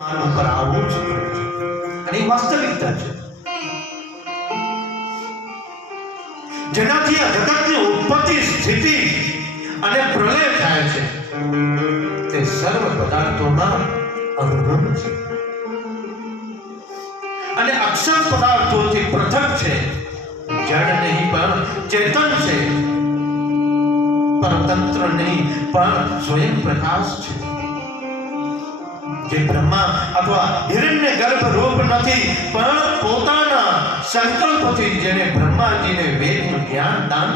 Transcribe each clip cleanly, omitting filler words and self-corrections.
ઉપર આવવું જ પડે છે અને એ વાસ્તવિકતા છે જેનાથી આ જગતની ઉત્પત્તિ સ્થિતિ અને પ્રલય થાય છે તે સર્વ પદાર્થોમાં અનુગમ છે અને અક્ષર પદાર્થોથી પૃથક છે જડ નહીં પણ ચેતન છે પરતંત્ર નહીં પણ સ્વયં પ્રકાશ છે જે બ્રહ્મા અથવા હિરણ્ય ગર્ભ રૂપ નથી પણ પોતાના સંકલ્પથી જેને બ્રહ્માજીને વેદનું જ્ઞાન દાન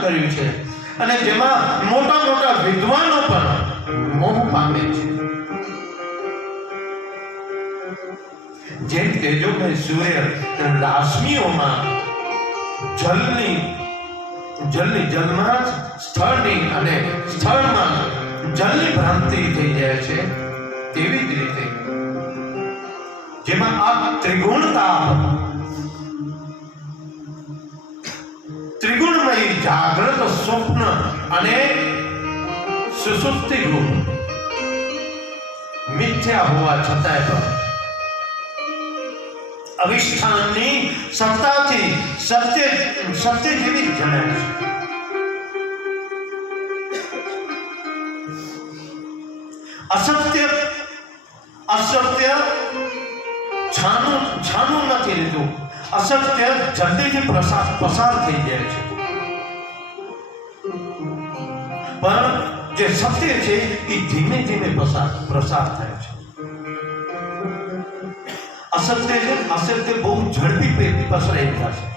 કર્યું છે અને જેમાં મોટા મોટા વિદ્વાનો પણ મોહ પામે છે જેમ તેજોમય સૂર્ય રાશ્મિઓમાં જલમાં સ્થળની અને સ્થળમાં જલની ભ્રાંતિ થઈ જાય છે તેવી જ રીતે જેમાં આ ત્રિગુણમય જાગ્રત સ્વપ્ન અને સુષુપ્તિ રૂપ મિથ્યા હોવા છતાંય પણ અવિષ્ઠાનની સત્તાથી સત્ય જેવી જણાય છે અસત્ય છાનું નથી લીધું અસત્ય જલ્દીથી પસાર થઈ જાય છે પણ જે સત્ય છે એ ધીમે ધીમે પ્રસાર થાય છે અસત્ય બહુ ઝડપી પસરાઈ જશે